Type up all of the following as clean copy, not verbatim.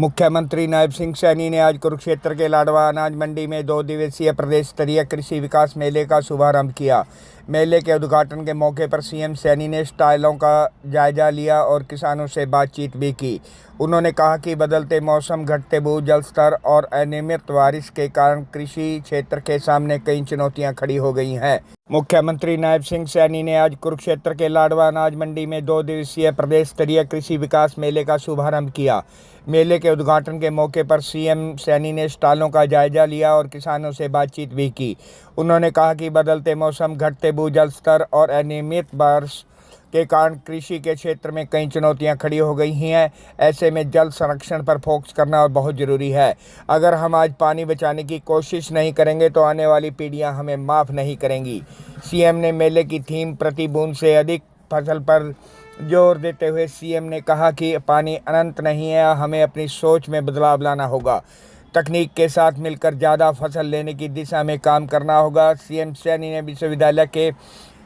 मुख्यमंत्री नायब सिंह सैनी ने आज कुरुक्षेत्र के लाडवा अनाज मंडी में 2 दिवसीय प्रदेश स्तरीय कृषि विकास मेले का शुभारंभ किया। मेले के उद्घाटन के मौके पर सीएम सैनी ने स्टॉलों का जायजा लिया और किसानों से बातचीत भी की। उन्होंने कहा कि बदलते मौसम, घटते भूजल स्तर और अनियमित बारिश के कारण कृषि क्षेत्र के सामने कई चुनौतियां खड़ी हो गई हैं। मुख्यमंत्री नायब सिंह सैनी ने आज कुरुक्षेत्र के लाडवा अनाज मंडी में 2 दिवसीय प्रदेश स्तरीय कृषि विकास मेले का शुभारंभ किया। मेले के उद्घाटन के मौके पर सीएम सैनी ने स्टॉलों का जायजा लिया और किसानों से बातचीत भी की। उन्होंने कहा कि बदलते मौसम, घटते भूजल स्तर और अनियमित बारिश के कारण कृषि के क्षेत्र में कई चुनौतियां खड़ी हो गई हैं। ऐसे में जल संरक्षण पर फोकस करना बहुत ज़रूरी है। अगर हम आज पानी बचाने की कोशिश नहीं करेंगे तो आने वाली पीढ़ियां हमें माफ़ नहीं करेंगी। सीएम ने मेले की थीम प्रति बूंद से अधिक फसल पर जोर देते हुए सीएम ने कहा कि पानी अनंत नहीं है, हमें अपनी सोच में बदलाव लाना होगा। तकनीक के साथ मिलकर ज़्यादा फसल लेने की दिशा में काम करना होगा। सीएम सैनी ने विश्वविद्यालय के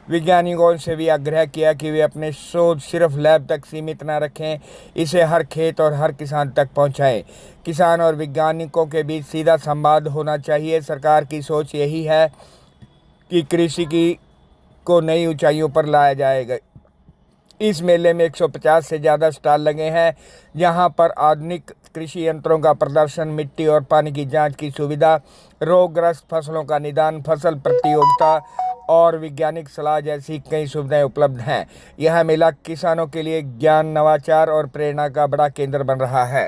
वैज्ञानिकों से भी आग्रह किया कि वे अपने शोध सिर्फ लैब तक सीमित न रखें, इसे हर खेत और हर किसान तक पहुंचाएं। किसान और वैज्ञानिकों के बीच सीधा संवाद होना चाहिए। सरकार की सोच यही है कि कृषि को नई ऊंचाइयों पर लाया जाएगा। इस मेले में 150 से ज़्यादा स्टॉल लगे हैं, जहां पर आधुनिक कृषि यंत्रों का प्रदर्शन, मिट्टी और पानी की जांच की सुविधा, रोगग्रस्त फसलों का निदान, फसल प्रतियोगिता और वैज्ञानिक सलाह जैसी कई सुविधाएं उपलब्ध हैं। यह मेला किसानों के लिए ज्ञान, नवाचार और प्रेरणा का बड़ा केंद्र बन रहा है।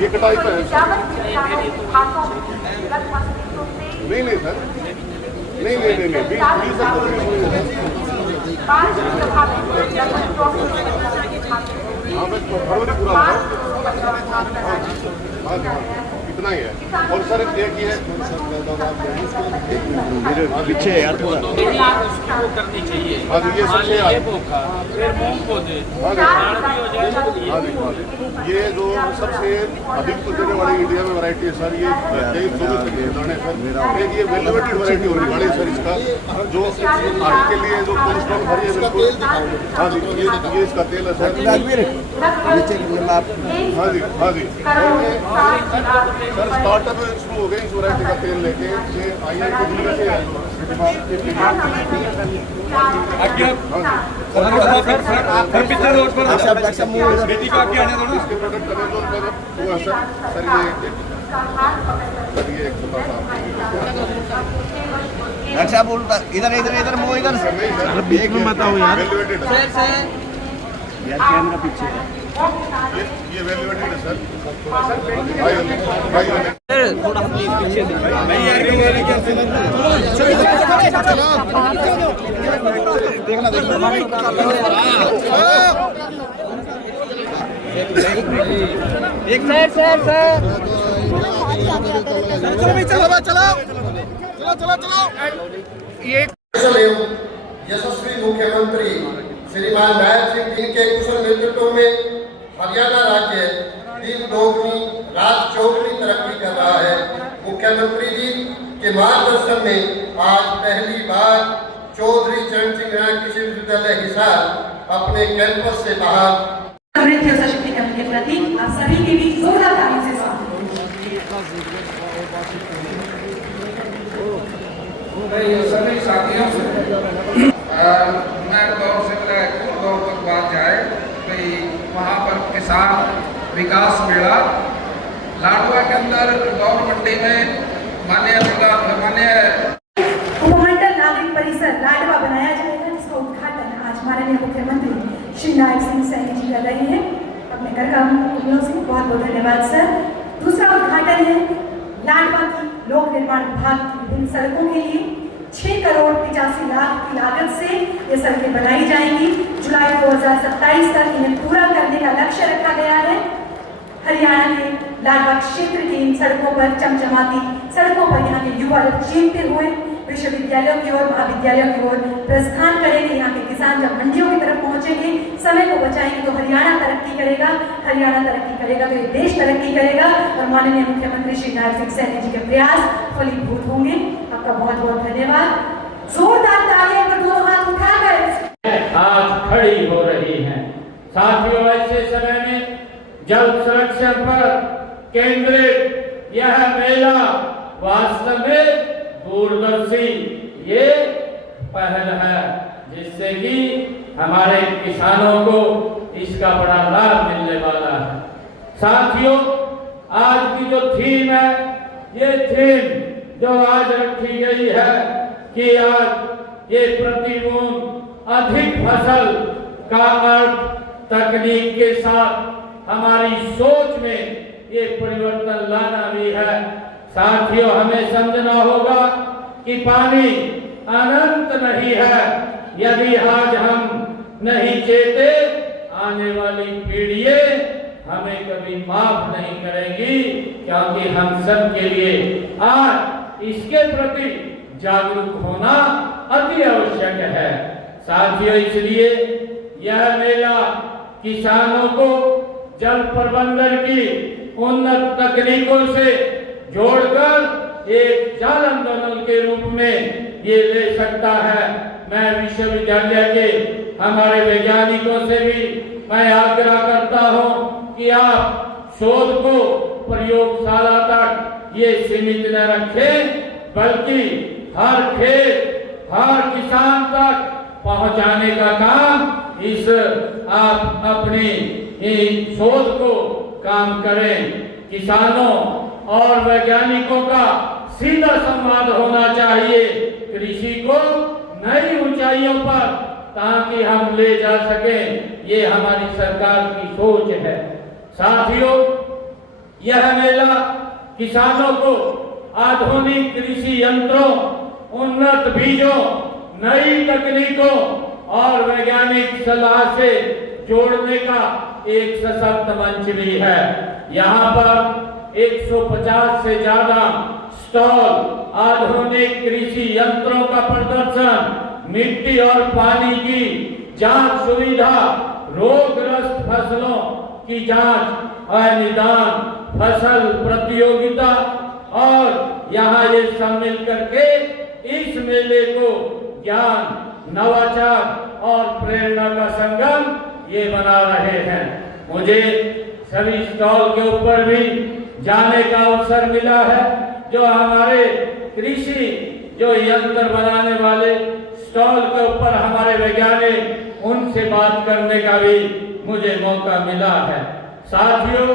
ये कटाई पे है नहीं सर, नहीं हाँ बस फरवरी पूरा इतना ही है। और सर एक ही है पीछे यार थोड़ा करनी चाहिए। हाँ ये सबसे ये जो सबसे अधिक देने वाली इंडिया में वैरायटी है सर, ये दाने सर, ये वेलवेटेड वैरायटी होने वाली सर। इसका जो आपके लिए जो कोलेस्ट्रॉल भरी है बिल्कुल। हाँ जी ये इसका तेल है सर। हाँ जी सर स्टार्टअप शुरू हो गए इस वैरायटी का तेल लेके। ये IIT दिल्ली से है। अच्छा बोलता इधर इधर इधर मुँह इधर बीच में मत आओ यार। यार कैमरा पीछे ये वेलवेटेड है सर। थोड़ा प्लीज पीछे देखना एक सर चलो ये यशस्वी मुख्यमंत्री श्रीमान नायब सिंह जी के कुशल नेतृत्व में हरियाणा राज्य दिन दोगुनी रात चौगुनी तरक्की कर रहा है। मुख्यमंत्री जी के मार्गदर्शन में आज पहली बार चौधरी चरण सिंह कृषि विश्वविद्यालय हिसार अपने कैंपस से बाहर समृद्धि और सशक्तिकरण के प्रति आप सभी के बीच जोरदार ताली से स्वागत। सभी साथियों से मैं दौर से दौर तक बात जाए कि वहाँ पर किसान विकास मेला लाडवा के अंदर दौर मंडी में माननीय उपमंडल नागरिक परिसर लाडवा बनाया जाएगा, जिसका उद्घाटन आज माननीय मुख्यमंत्री श्री नायब सिंह सैनी जी कर रहे हैं। अपने घर का सिंह बहुत बहुत धन्यवाद सर। दूसरा उद्घाटन है लाडवा की लोक निर्माण विभाग की विभिन्न सड़कों के लिए 6 करोड़ 85 लाख की लागत से ये सड़कें बनाई जाएंगी। जुलाई 2027 तक इन्हें पूरा करने का लक्ष्य रखा गया है। हरियाणा के लाडवा क्षेत्र की इन सड़कों पर चमचमाती सड़कों पर यहाँ के युवा चीमते हुए विश्वविद्यालयों की ओर, महाविद्यालयों की ओर प्रस्थान करेंगे। यहाँ के किसान जब मंडियों की तरफ पहुंचेंगे, समय को बचाएंगे, तो हरियाणा तरक्की करेगा। हरियाणा तरक्की करेगा तो ये देश तरक्की करेगा और माननीय मुख्यमंत्री श्री नायब सिंह सैनी जी के प्रयास फलीभूत होंगे। आपका बहुत बहुत धन्यवाद। जोरदार तालियां पर दोनों हाथ उठाकर आज खड़ी हो रही हैं। साथियों, ऐसे समय में जल संरक्षण पर केंद्रित यह मेला वास्तव में दूरदर्शी ये पहल है, जिससे कि हमारे किसानों को इसका बड़ा लाभ मिलने वाला है। साथियों, आज की जो थीम है, ये थीम जो आज रखी गई है कि आज ये प्रति बूंद अधिक फसल का अर्थ तकनीक के साथ हमारी सोच में ये परिवर्तन लाना भी है। साथियों, हमें समझना होगा कि पानी अनंत नहीं है। यदि आज हम नहीं चेते, आने वाली पीढ़ियां हमें कभी माफ नहीं करेंगी, क्योंकि हम सब के लिए आज इसके प्रति जागरूक होना अति आवश्यक है। साथियों, इसलिए यह मेला किसानों को जल प्रबंधन की उन्नत तकनीकों से जोड़कर एक जल आंदोलन के रूप में ये ले सकता है। मैं विश्वविद्यालय के हमारे वैज्ञानिकों से भी मैं आग्रह करता हूँ कि आप शोध को प्रयोगशाला तक ये सीमित न रखें, बल्कि हर खेत, हर किसान तक पहुंचाने का काम इस आप अपनी शोध को काम करें। किसानों और वैज्ञानिकों का सीधा संवाद होना चाहिए कृषि को नई ऊंचाइयों पर, ताकि हम ले जा सकें। ये हमारी सरकार की सोच है। साथियों, यह मेला किसानों को आधुनिक कृषि यंत्रों, उन्नत बीजों, नई तकनीकों और वैज्ञानिक सलाह से जोड़ने का एक सशक्त मंच भी है। यहाँ पर 150 से ज्यादा स्टॉल, आधुनिक कृषि यंत्रों का प्रदर्शन, मिट्टी और पानी की जांच सुविधा, रोगग्रस्त फसलों की जांच और निदान, फसल प्रतियोगिता और यहाँ ये सब मिल करके इस मेले को ज्ञान, नवाचार और प्रेरणा का संगम ये बना रहे हैं। मुझे सभी स्टॉल के ऊपर भी जाने का अवसर मिला है। जो हमारे कृषि जो यंत्र बनाने वाले स्टॉल के ऊपर हमारे वैज्ञानिक, उनसे बात करने का भी मुझे मौका मिला है। साथियों,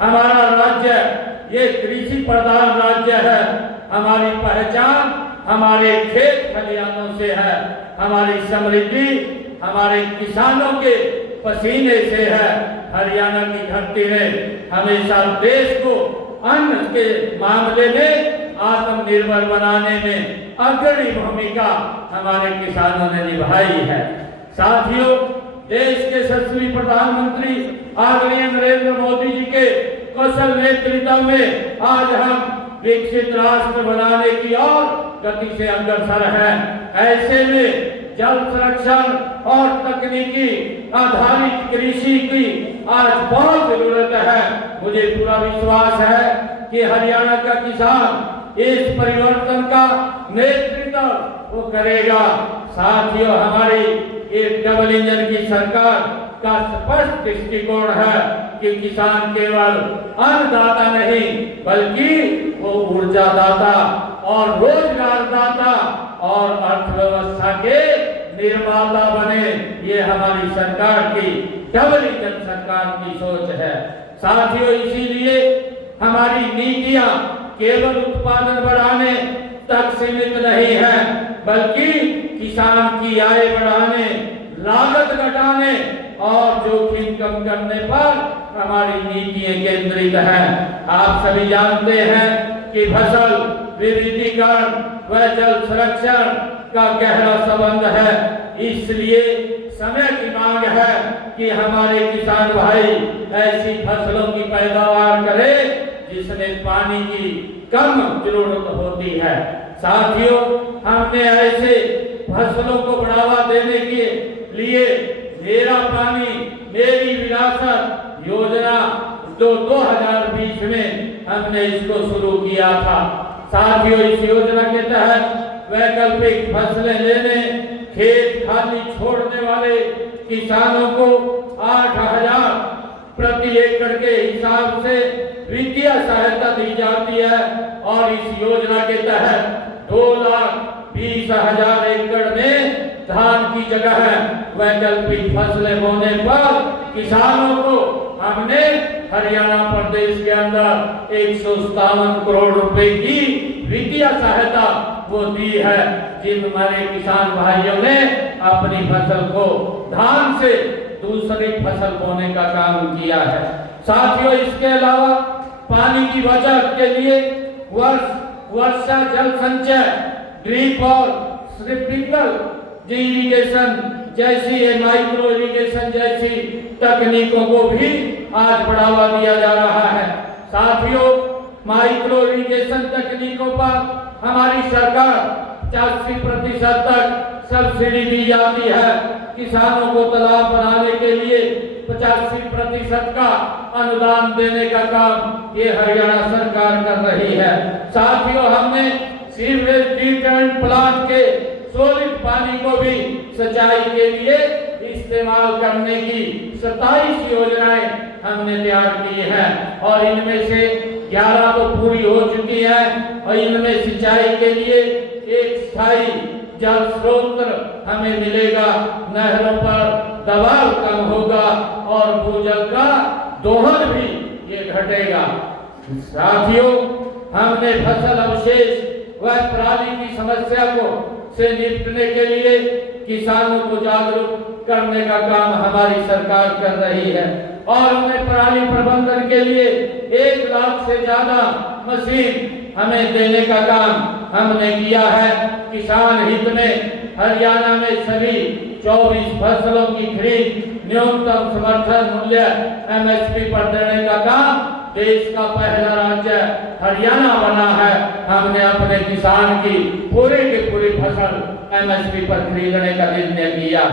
हमारा राज्य ये कृषि प्रधान राज्य है। हमारी पहचान हमारे खेत खलिहानों से है। हमारी समृद्धि हमारे किसानों के पसीने से है। हरियाणा की धरती ने हमेशा देश को अन्न के मामले में आत्मनिर्भर बनाने में अग्रणी भूमिका हमारे किसानों ने निभाई है। साथियों, देश के यशस्वी प्रधानमंत्री आदरणीय नरेंद्र मोदी जी के कुशल नेतृत्व में आज हम विकसित राष्ट्र बनाने की ओर गति से अग्रसर हैं। ऐसे में जल संरक्षण और तकनीकी आधारित कृषि की आज बहुत जरूरत है। मुझे पूरा विश्वास है कि हरियाणा का किसान इस परिवर्तन का नेतृत्व वो करेगा। साथियों, हमारी एक डबल इंजन की सरकार का स्पष्ट दृष्टिकोण है कि किसान केवल अन्नदाता नहीं, बल्कि वो ऊर्जा दाता और रोजगार दाता और अर्थव्यवस्था के निर्माता बने। ये हमारी सरकार की डबल इंजन सरकार की सोच है। साथियों, इसीलिए हमारी नीतियां केवल उत्पादन बढ़ाने तक सीमित नहीं है, बल्कि किसान की आय बढ़ाने, लागत घटाने और जोखिम कम करने पर हमारी नीतियां केंद्रित हैं। आप सभी जानते हैं कि फसल विविधीकरण व जल संरक्षण का गहरा संबंध है। इसलिए समय की मांग है कि हमारे किसान भाई ऐसी फसलों की पैदावार करें जिसमें पानी की कम जरूरत होती है। साथियों, हमने ऐसे फसलों को बढ़ावा देने के लिए मेरा पानी मेरी विरासत योजना जो 2020 में हमने इसको शुरू किया था। साथियों, इस योजना के तहत वैकल्पिक फसलें लेने, खेत खाली छोड़ने वाले किसानों को 8,000 प्रति एकड़ के हिसाब से वित्तीय सहायता दी जाती है और इस योजना के तहत 2,20,000 एकड़ में धान की जगह वैकल्पिक फसलें बोने पर किसानों को हमने हरियाणा प्रदेश के अंदर 157 करोड़ रुपए की वित्तीय सहायता वो दी है, जिन हमारे किसान भाइयों ने अपनी फसल को धान से दूसरी फसल बोने का काम किया है। साथियों, इसके अलावा पानी की बचत के लिए वर्षा जल संचय, ड्रिप और स्प्रिंकलर इरिगेशन जैसी माइक्रो इरिगेशन जैसी तकनीकों को भी आज बढ़ावा दिया जा रहा है। साथियों, माइक्रो इरिगेशन तकनीकों पर हमारी सरकार 85% तक सब्सिडी दी जाती है। किसानों को तालाब बनाने के लिए 85% का अनुदान देने का काम ये हरियाणा सरकार कर रही है। साथियों, हमने सीवरेज ट्रीटमेंट प्लांट के सोलिड पानी को भी सिंचाई के लिए इस्तेमाल करने की 27 योजनाएं हमने तैयार की हैं और इनमें से 11 तो पूरी हो चुकी हैं और इनमें सिंचाई के लिए एक स्थायी जल स्रोत हमें मिलेगा, नहरों पर दबाव कम होगा और भूजल का दोहन भी ये घटेगा। साथियों, हमने फसल अवशेष व पराली की समस्या को से निपटने के लिए किसानों को जागरूक करने का काम हमारी सरकार कर रही है और उन्हें पराली प्रबंधन के लिए 1 लाख से ज्यादा मशीन हमें देने का काम हमने किया है। किसान हित में हरियाणा में सभी 24 फसलों की खरीद न्यूनतम समर्थन मूल्य MSP पर देने का काम देश का पहला राज्य हरियाणा बना है। हमने अपने किसान की पूरी की पूरी फसल MSP पर खरीदने का निर्णय किया।